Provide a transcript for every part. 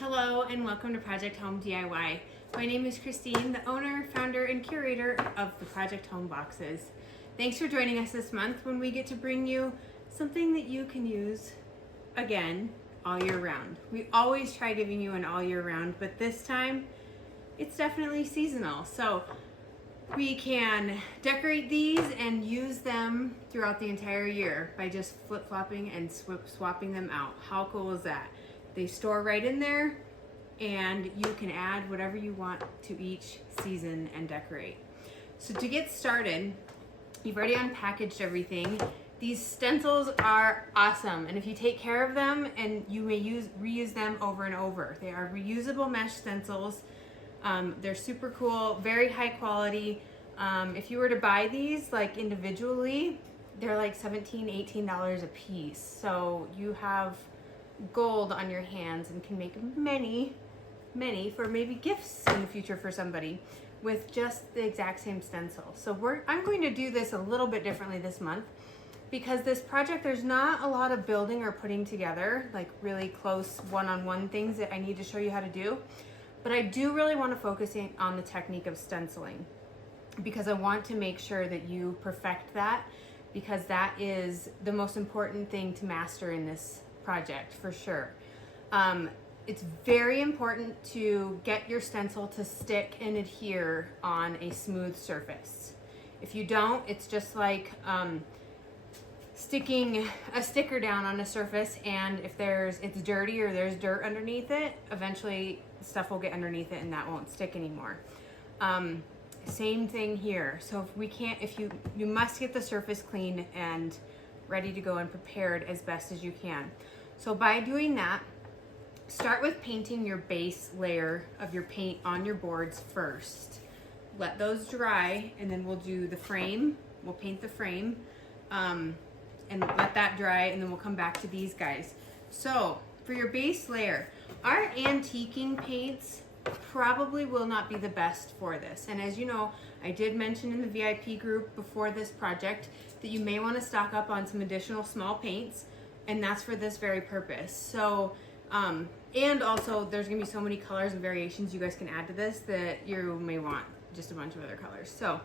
Hello and welcome to Project Home DIY. My name is Christine, the owner, founder, and curator of the Project Home boxes. Thanks for joining us this month when we get to bring you something that you can use again all year round. We always try giving you an all year round, but this time it's definitely seasonal. So we can decorate these and use them throughout the entire year by just flip-flopping and swapping them out. How cool is that? They store right in there and you can add whatever you want to each season and decorate. So to get started, you've already unpackaged everything. These stencils are awesome, and if you take care of them, and you may reuse them over and over. They are reusable mesh stencils. They're super cool, very high quality. If you were to buy these like individually, they're like $17, $18 a piece. So you have gold on your hands and can make many for maybe gifts in the future for somebody with just the exact same stencil. So I'm going to do this a little bit differently this month because this project, there's not a lot of building or putting together, like really close one-on-one things that I need to show you how to do. But I do really want to focus on the technique of stenciling because I want to make sure that you perfect that, because that is the most important thing to master in this project for sure. It's very important to get your stencil to stick and adhere on a smooth surface. If you don't, it's just like sticking a sticker down on a surface, and if it's dirty or there's dirt underneath it, eventually stuff will get underneath it and that won't stick anymore. Same thing here. So you must get the surface clean and ready to go and prepared as best as you can. So by doing that, start with painting your base layer of your paint on your boards first. Let those dry, and then we'll do the frame. We'll paint the frame and let that dry, and then we'll come back to these guys. So for your base layer, our antiquing paints probably will not be the best for this. And as you know, I did mention in the VIP group before this project that you may want to stock up on some additional small paints, and that's for this very purpose. So and also there's gonna be so many colors and variations you guys can add to this that you may want just a bunch of other colors. So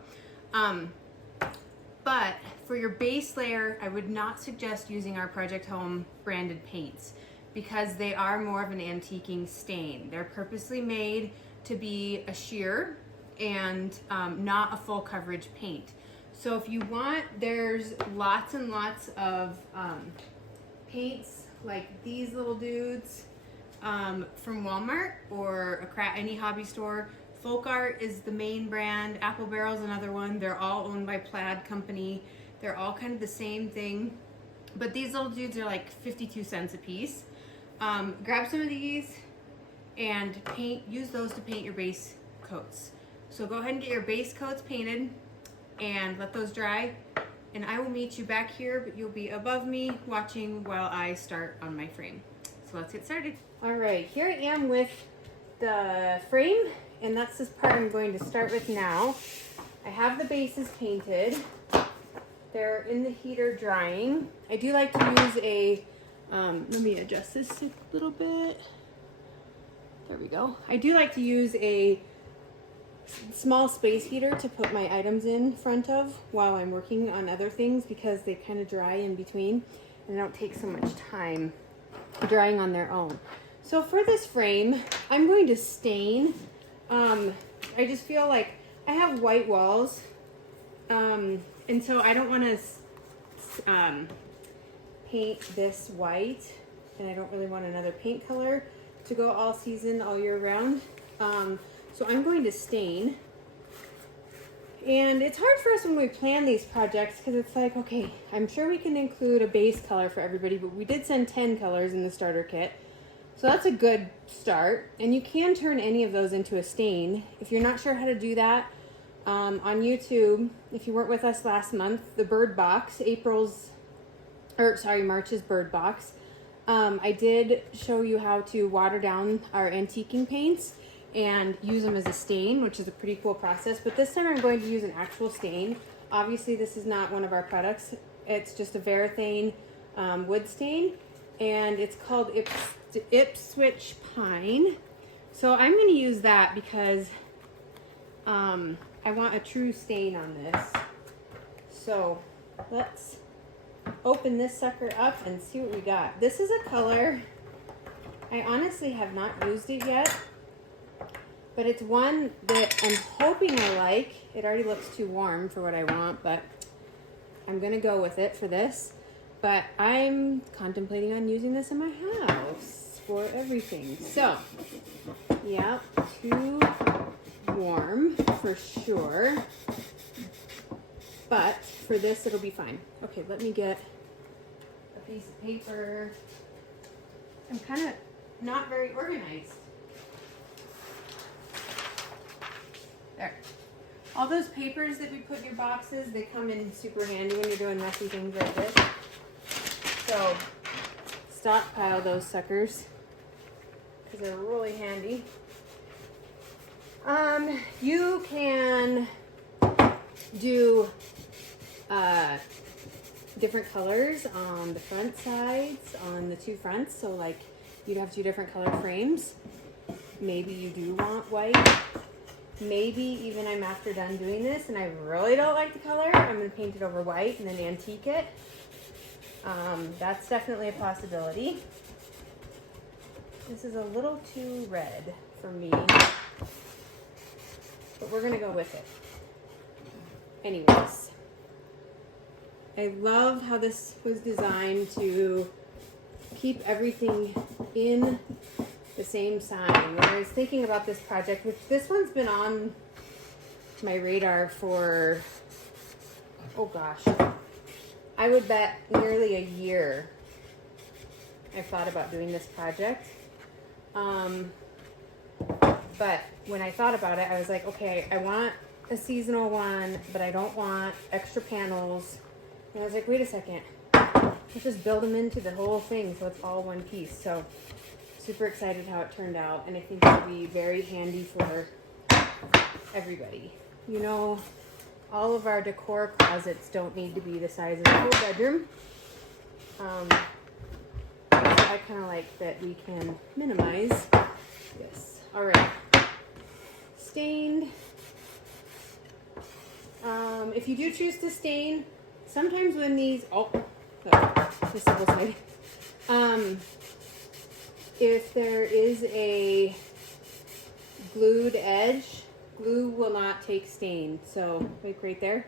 but for your base layer, I would not suggest using our Project Home branded paints because they are more of an antiquing stain. They're purposely made to be a sheer and not a full coverage paint. So if you want, there's lots and lots of paints like these little dudes from Walmart or any hobby store. Folk Art is the main brand. Apple Barrel's another one. They're all owned by Plaid Company. They're all kind of the same thing, but these little dudes are like 52 cents a piece. Grab some of these and use those to paint your base coats. So go ahead and get your base coats painted and let those dry. And I will meet you back here, but you'll be above me watching while I start on my frame. So let's get started. All right, here I am with the frame, and that's this part I'm going to start with now. I have the bases painted. They're in the heater drying. I do like to use let me adjust this a little bit. There we go. I do like to use a small space heater to put my items in front of while I'm working on other things because they kind of dry in between and they don't take so much time drying on their own. So for this frame, I'm going to stain. I just feel like I have white walls, and so I don't want to paint this white, and I don't really want another paint color to go all season, all year round. So I'm going to stain. And it's hard for us when we plan these projects because it's like, okay, I'm sure we can include a base color for everybody, but we did send 10 colors in the starter kit. So that's a good start. And you can turn any of those into a stain. If you're not sure how to do that, on YouTube, if you weren't with us last month, the Bird Box, March's Bird Box, I did show you how to water down our antiquing paints and use them as a stain, which is a pretty cool process. But this time I'm going to use an actual stain. Obviously this is not one of our products. It's just a Varathane wood stain, and it's called Ipswich Pine. So I'm going to use that because I want a true stain on this. So let's open this sucker up and see what we got. This is a color, I honestly have not used it yet, but it's one that I'm hoping I like. It already looks too warm for what I want, but I'm gonna go with it for this. But I'm contemplating on using this in my house for everything. So, yeah, too warm for sure. But for this, it'll be fine. Okay, let me get a piece of paper. I'm kind of not very organized. There. All those papers that we put in your boxes, they come in super handy when you're doing messy things like this. So stockpile those suckers because they're really handy. You can do different colors on the front sides, on the two fronts. So like you'd have two different color frames. Maybe you do want white. Maybe even I'm after done doing this and I really don't like the color, I'm going to paint it over white and then antique it. That's definitely a possibility. This is a little too red for me, but we're going to go with it. Anyways, I love how this was designed to keep everything in the same sign. When I was thinking about this project, which this one's been on my radar for, oh gosh, I would bet nearly a year I've thought about doing this project. But when I thought about it, I was like, okay, I want a seasonal one, but I don't want extra panels. And I was like, wait a second, let's just build them into the whole thing so it's all one piece. So super excited how it turned out, and I think it'll be very handy for everybody. You know, all of our decor closets don't need to be the size of a whole bedroom. I kind of like that we can minimize this. All right, stained. If you do choose to stain, sometimes when these, if there is a glued edge, glue will not take stain. So like right there,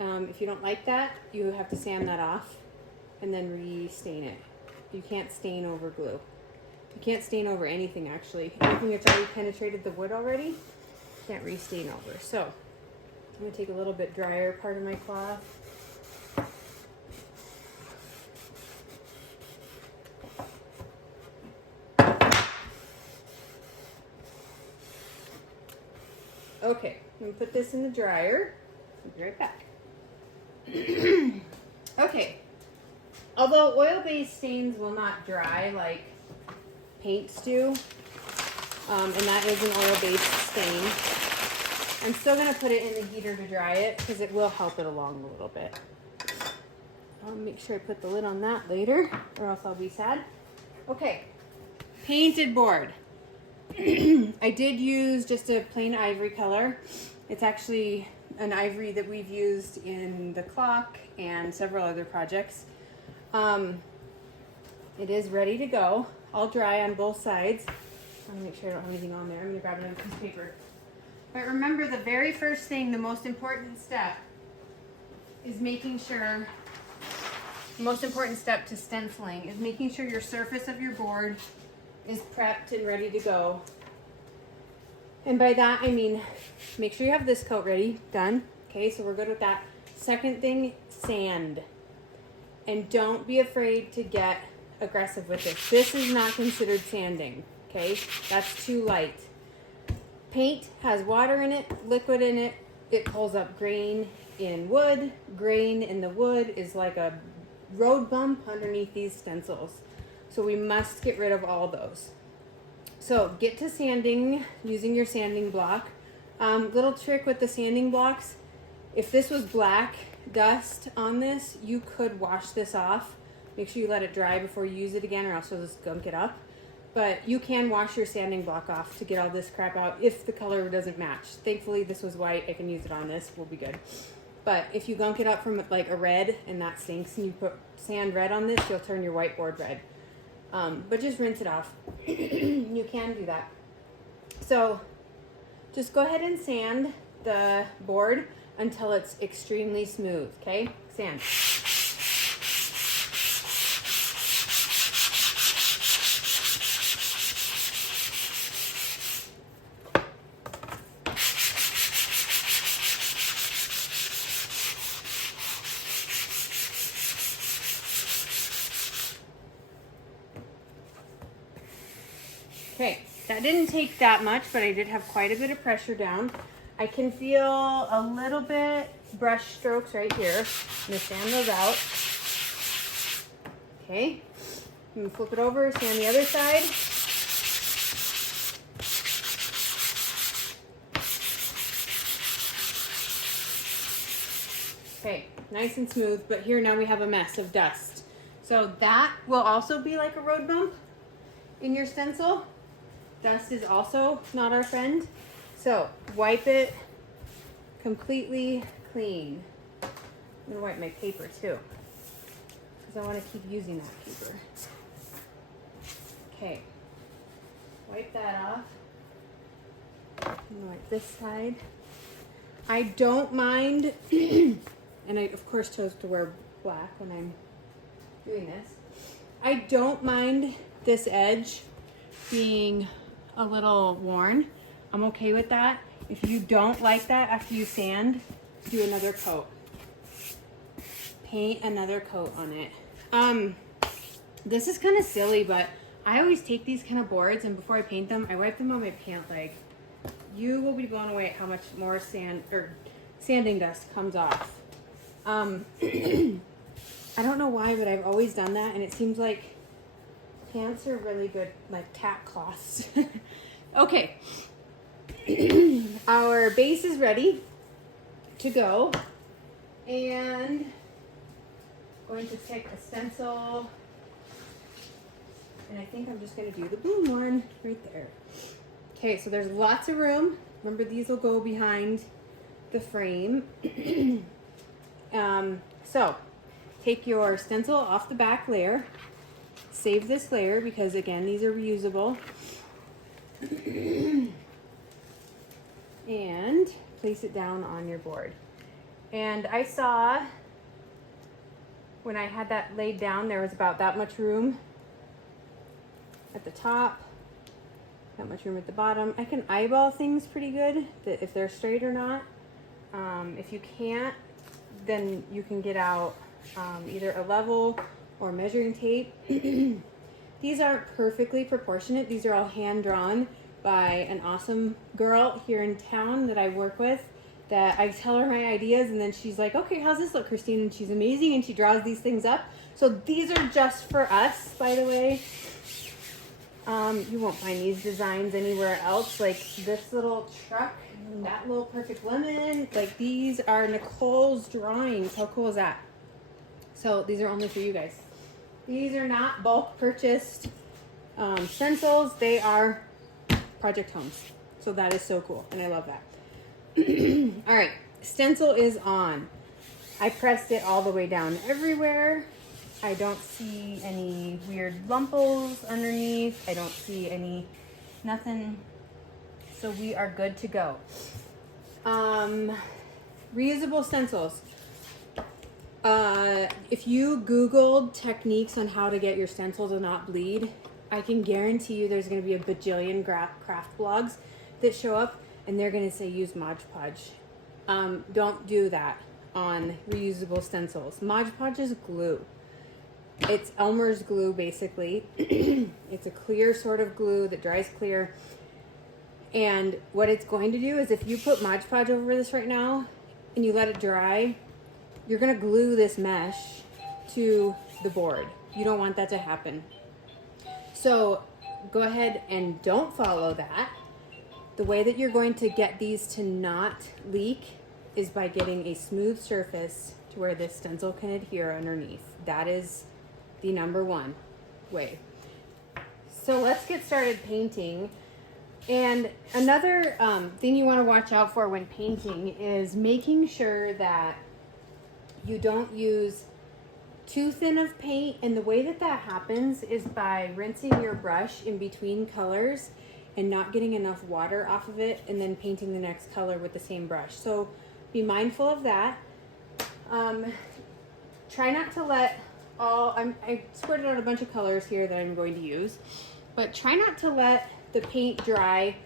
if you don't like that, you have to sand that off and then re-stain it. You can't stain over glue. You can't stain over anything actually. Anything that's already penetrated the wood already, you can't re-stain over. So I'm gonna take a little bit drier part of my cloth. Okay, I'm gonna put this in the dryer. I'll be right back. Okay, although oil-based stains will not dry like paints do, and that is an oil-based stain, I'm still gonna put it in the heater to dry it because it will help it along a little bit. I'll make sure I put the lid on that later or else I'll be sad. Okay, painted board. I did use just a plain ivory color. It's actually an ivory that we've used in the clock and several other projects. It is ready to go. All dry on both sides. I'm gonna make sure I don't have anything on there. I'm gonna grab another piece of paper. But remember, the very first thing, the most important step is making sure, the most important step to stenciling is making sure your surface of your board is prepped and ready to go. And by that I mean make sure you have this coat ready, done. Okay, so we're good with that. Second thing, sand. And don't be afraid to get aggressive with it. This is not considered sanding, okay? That's too light. Paint has water in it, liquid in it. It pulls up grain in wood. Grain in the wood is like a road bump underneath these stencils. So we must get rid of all those. So get to sanding using your sanding block. Little trick with the sanding blocks, if this was black dust on this, you could wash this off. Make sure you let it dry before you use it again or else you'll just gunk it up. But you can wash your sanding block off to get all this crap out if the color doesn't match. Thankfully, this was white. I can use it on this. We'll be good. But if you gunk it up from like a red and that stinks, and you put sand red on this, you'll turn your whiteboard red. But just rinse it off. You can do that. So just go ahead and sand the board until it's extremely smooth, okay? Sand. Okay, that didn't take that much, but I did have quite a bit of pressure down. I can feel a little bit brush strokes right here. I'm gonna sand those out. Okay, I'm gonna flip it over, sand the other side. Okay, nice and smooth, but here now we have a mess of dust. So that will also be like a road bump in your stencil. Dust is also not our friend. So wipe it completely clean. I'm gonna wipe my paper too, because I want to keep using that paper. Okay, wipe that off. And wipe this side. I don't mind, and I of course chose to wear black when I'm doing this. I don't mind this edge being a little worn. I'm okay with that. If you don't like that after you sand, do another coat. Paint another coat on it. This is kind of silly, but I always take these kind of boards and before I paint them, I wipe them on my pant leg. You will be blown away at how much more sand or sanding dust comes off. I don't know why, but I've always done that, and it seems like pants are really good, like cat cloths. Okay, our base is ready to go, and I'm going to take a stencil, and I think I'm just going to do the boom one right there. Okay, so there's lots of room. Remember, these will go behind the frame. So take your stencil off the back layer. Save this layer because, again, these are reusable. And place it down on your board. And I saw when I had that laid down, there was about that much room at the top, that much room at the bottom. I can eyeball things pretty good, if they're straight or not. If you can't, then you can get out either a level or measuring tape. These aren't perfectly proportionate. These are all hand drawn by an awesome girl here in town that I work with, that I tell her my ideas and then she's like, okay, how's this look, Christine? And she's amazing and she draws these things up. So these are just for us, by the way. You won't find these designs anywhere else. Like this little truck, and that little perfect lemon, like these are Nicole's drawings. How cool is that? So these are only for you guys. These are not bulk purchased stencils. They are project homes. So that is so cool, and I love that. All right, stencil is on. I pressed it all the way down everywhere. I don't see any weird lumples underneath. I don't see nothing. So we are good to go. Reusable stencils. If you Googled techniques on how to get your stencil to not bleed, I can guarantee you there's going to be a bajillion craft blogs that show up and they're going to say use Mod Podge. Don't do that on reusable stencils. Mod Podge is glue. It's Elmer's glue, basically. It's a clear sort of glue that dries clear. And what it's going to do is if you put Mod Podge over this right now and you let it dry, you're going to glue this mesh to the board. You don't want that to happen. So go ahead and don't follow that. The way that you're going to get these to not leak is by getting a smooth surface to where this stencil can adhere underneath. That is the number one way. So let's get started painting. And another thing you want to watch out for when painting is making sure that you don't use too thin of paint. And the way that that happens is by rinsing your brush in between colors and not getting enough water off of it and then painting the next color with the same brush. So be mindful of that. Try not to let I squirted out a bunch of colors here that I'm going to use, but try not to let the paint dry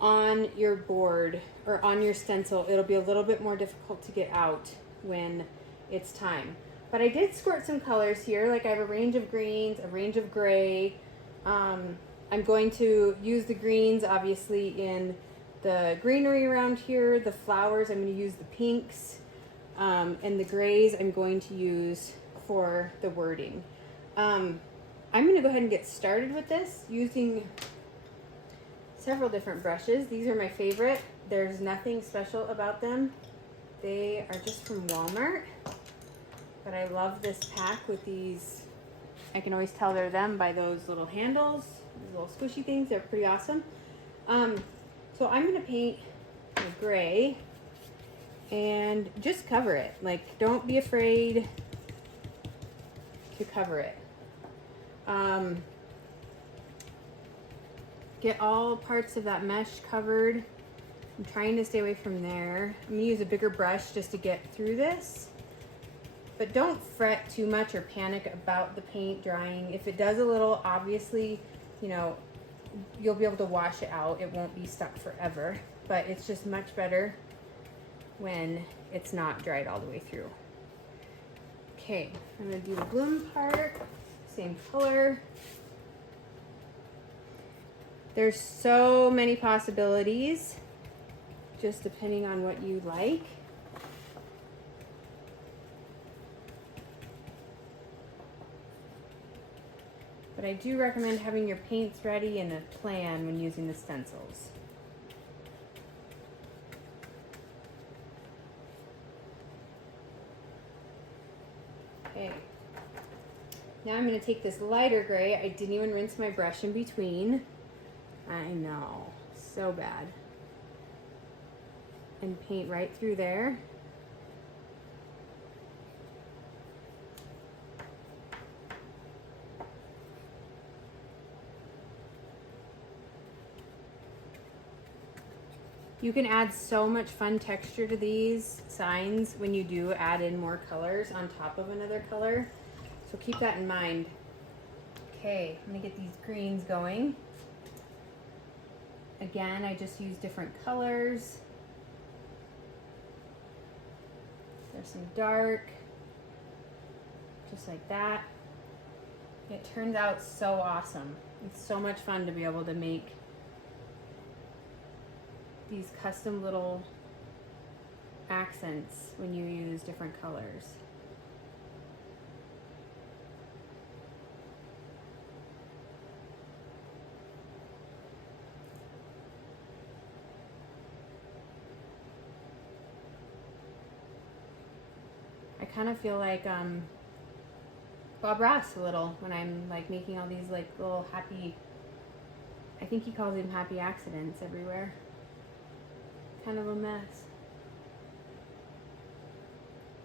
on your board or on your stencil. It'll be a little bit more difficult to get out when it's time. But I did squirt some colors here, like I have a range of greens, a range of gray. I'm going to use the greens obviously in the greenery around here, the flowers I'm going to use the pinks, and the grays I'm going to use for the wording. I'm going to go ahead and get started with this using several different brushes. These are my favorite. There's nothing special about them. They are just from Walmart, but I love this pack with these. I can always tell they're them by those little handles, these little squishy things. They're pretty awesome. So I'm going to paint a gray and just cover it. Like, don't be afraid to cover it. Get all parts of that mesh covered. I'm trying to stay away from there. I'm gonna use a bigger brush just to get through this. But don't fret too much or panic about the paint drying. If it does a little, obviously, you know, you'll be able to wash it out. It won't be stuck forever, but it's just much better when it's not dried all the way through. Okay, I'm gonna do the bloom part, same color. There's so many possibilities, just depending on what you like. But I do recommend having your paints ready and a plan when using the stencils. Okay. Now I'm going to take this lighter gray. I didn't even rinse my brush in between. I know, so bad. And paint right through there. You can add so much fun texture to these signs when you do add in more colors on top of another color. So keep that in mind. Okay, I'm gonna get these greens going. Again, I just use different colors. There's some dark, just like that. It turns out so awesome. It's so much fun to be able to make these custom little accents when you use different colors. I kind of feel like Bob Ross a little when I'm like making all these like little happy, I think he calls them happy accidents everywhere. Kind of a mess.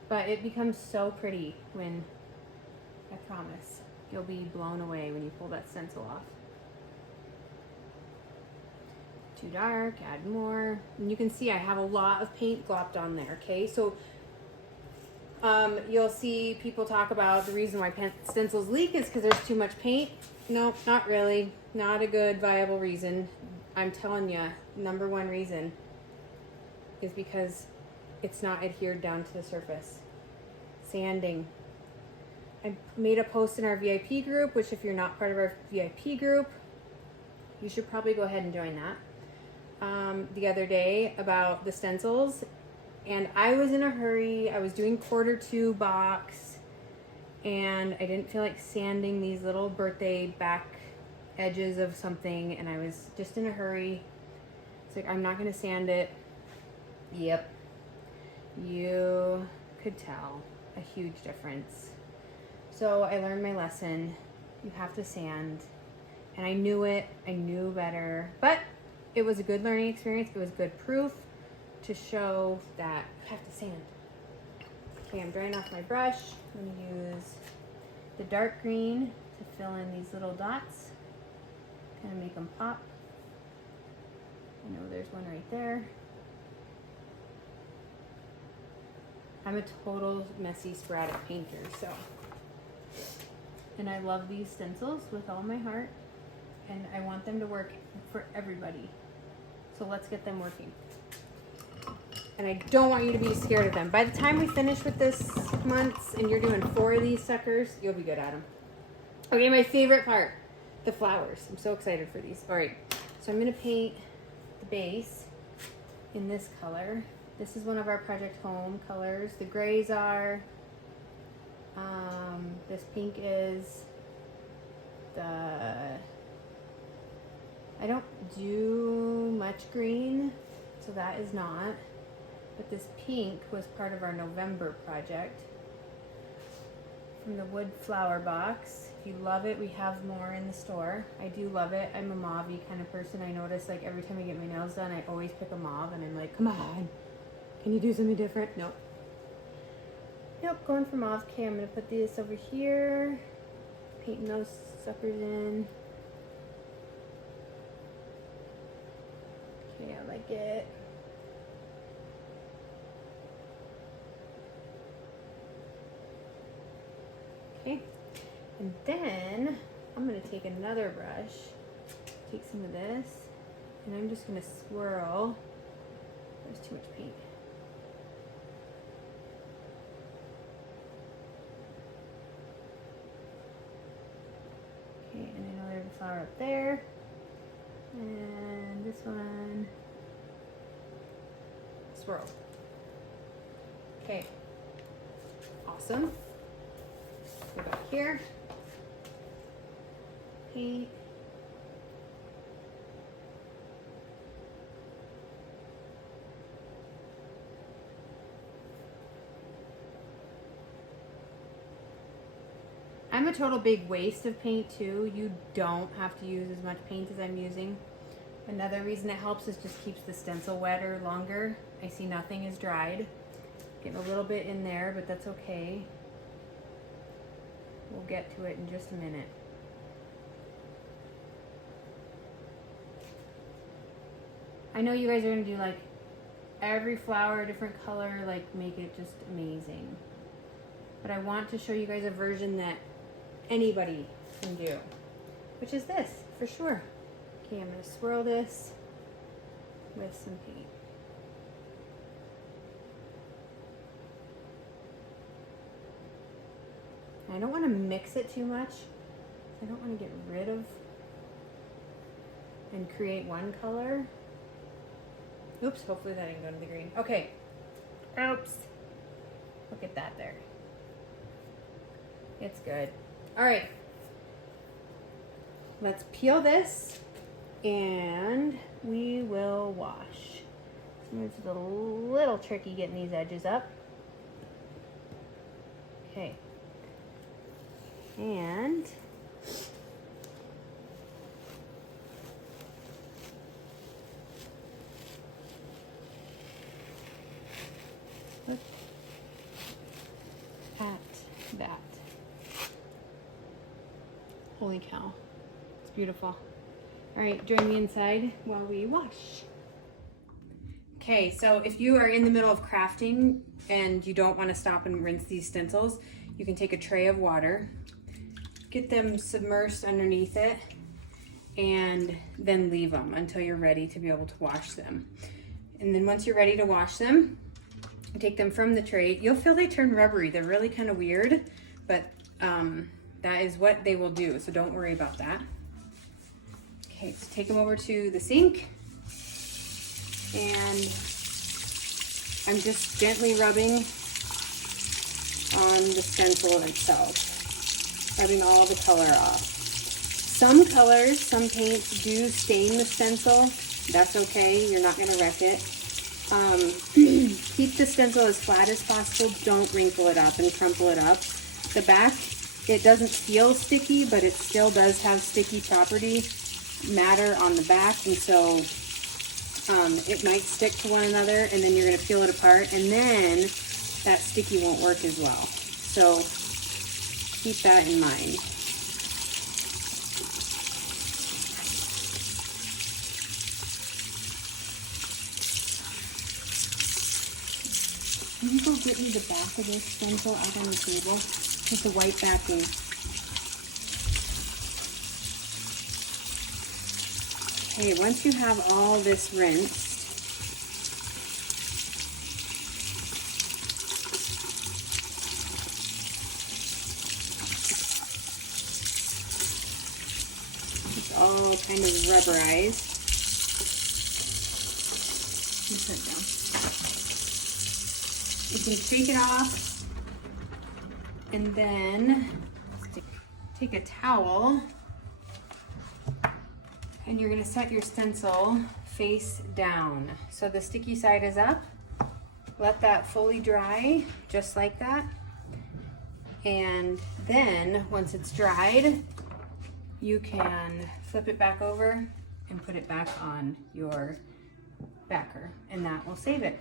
But it becomes so pretty when, I promise, you'll be blown away when you pull that stencil off. Too dark, add more. And you can see I have a lot of paint glopped on there, okay? So you'll see people talk about the reason why stencils leak is because there's too much paint. Nope, not really. Not a good, viable reason. I'm telling you, number one reason is because it's not adhered down to the surface. Sanding. I made a post in our VIP group, which if you're not part of our VIP group, you should probably go ahead and join that, the other day about the stencils. And I was in a hurry. I was doing 1/4 box and I didn't feel like sanding these little birthday back edges of something, and I was just in a hurry. It's like, I'm not gonna sand it. Yep, you could tell a huge difference. So I learned my lesson. You have to sand. And I knew it, I knew better, but it was a good learning experience. It was good proof to show that I have to sand. Okay, I'm drying off my brush. I'm gonna use the dark green to fill in these little dots, kind of make them pop. I know there's one right there. I'm a total messy, sporadic painter, so. And I love these stencils with all my heart, and I want them to work for everybody. So let's get them working. And I don't want you to be scared of them. By the time we finish with this month and you're doing 4 of these suckers, you'll be good at them. Okay, my favorite part, the flowers. I'm so excited for these. All right, so I'm gonna paint the base in this color. This is one of our Project Home colors. The grays are, this pink is I don't do much green, so that is not. But this pink was part of our November project from the wood flower box. If you love it, we have more in the store. I do love it. I'm a mauve-y kind of person. I notice like every time I get my nails done, I always pick a mauve and I'm like, come on, can you do something different? Nope. Nope, going for mauve. Okay, I'm gonna put this over here, painting those suckers in. Okay, I like it. Okay, and then I'm gonna take another brush, take some of this, and I'm just gonna swirl. There's too much paint. Okay, and I know there's a flower up there, and this one, swirl. Okay, awesome. Go back here, paint. I'm a total big waste of paint too. You don't have to use as much paint as I'm using. Another reason it helps is just keeps the stencil wetter longer. I see nothing is dried. Getting a little bit in there, but that's okay. We'll get to it in just a minute. I know you guys are gonna do like every flower a different color, like make it just amazing. But I want to show you guys a version that anybody can do, which is this, for sure. Okay, I'm gonna swirl this with some paint. I don't want to mix it too much. I don't want to get rid of and create one color. Oops, hopefully that didn't go to the green. Okay. Oops. Look at that there. It's good. All right. Let's peel this and we will wash. It's a little tricky getting these edges up. Okay. And look at that. Holy cow. It's beautiful. All right, join me inside while we wash. Okay, so if you are in the middle of crafting and you don't want to stop and rinse these stencils, you can take a tray of water, get them submersed underneath it, and then leave them until you're ready to be able to wash them. And then once you're ready to wash them, take them from the tray. You'll feel they turn rubbery. They're really kind of weird, but that is what they will do, so don't worry about that. Okay, so take them over to the sink, and I'm just gently rubbing on the stencil itself, rubbing all the color off. Some colors, some paints do stain the stencil. That's okay, you're not gonna wreck it. Keep the stencil as flat as possible. Don't wrinkle it up and crumple it up. The back it doesn't feel sticky, but it still does have sticky property matter on the back, and so it might stick to one another, and then you're going to peel it apart, and then that sticky won't work as well. So keep that in mind. Can you go get me the back of this stencil out on the table with the white backing? Okay, once you have all this rinsed, it's all kind of rubberized. Put it down. You can take it off, and then take a towel, and you're going to set your stencil face down. So the sticky side is up. Let that fully dry, just like that. And then once it's dried, you can flip it back over and put it back on your backer, and that will save it.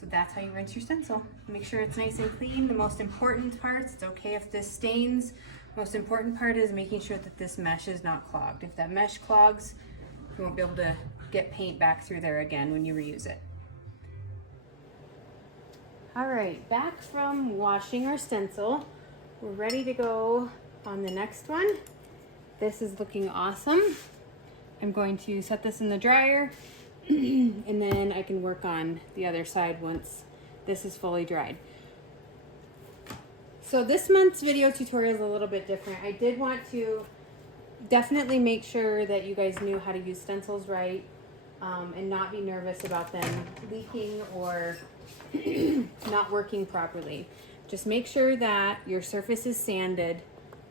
So that's how you rinse your stencil. Make sure it's nice and clean. The most important parts, it's okay if this stains. Most important part is making sure that this mesh is not clogged. If that mesh clogs, you won't be able to get paint back through there again when you reuse it. All right, back from washing our stencil. We're ready to go on the next one. This is looking awesome. I'm going to set this in the dryer, and then I can work on the other side once this is fully dried. So this month's video tutorial is a little bit different. I did want to definitely make sure that you guys knew how to use stencils right, and not be nervous about them leaking or not working properly. Just make sure that your surface is sanded.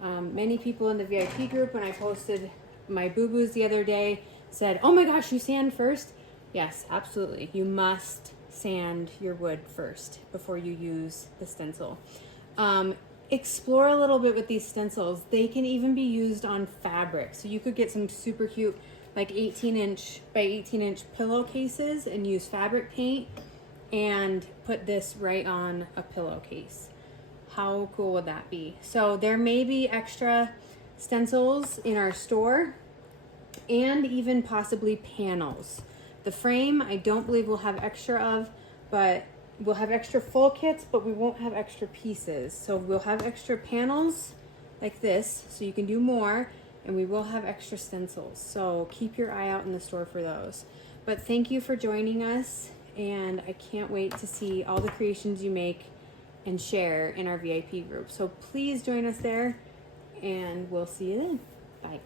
Many people in the VIP group, when I posted my boo-boos the other day, said, oh my gosh, you sand first? Yes, absolutely. You must sand your wood first before you use the stencil. Explore a little bit with these stencils. They can even be used on fabric. So you could get some super cute, like 18-inch by 18-inch pillowcases and use fabric paint and put this right on a pillowcase. How cool would that be? So there may be extra stencils in our store, and even possibly panels. The frame, I don't believe we'll have extra of, but we'll have extra full kits, but we won't have extra pieces. So we'll have extra panels like this, so you can do more, and we will have extra stencils. So keep your eye out in the store for those. But thank you for joining us, and I can't wait to see all the creations you make and share in our VIP group. So please join us there, and we'll see you then. Bye.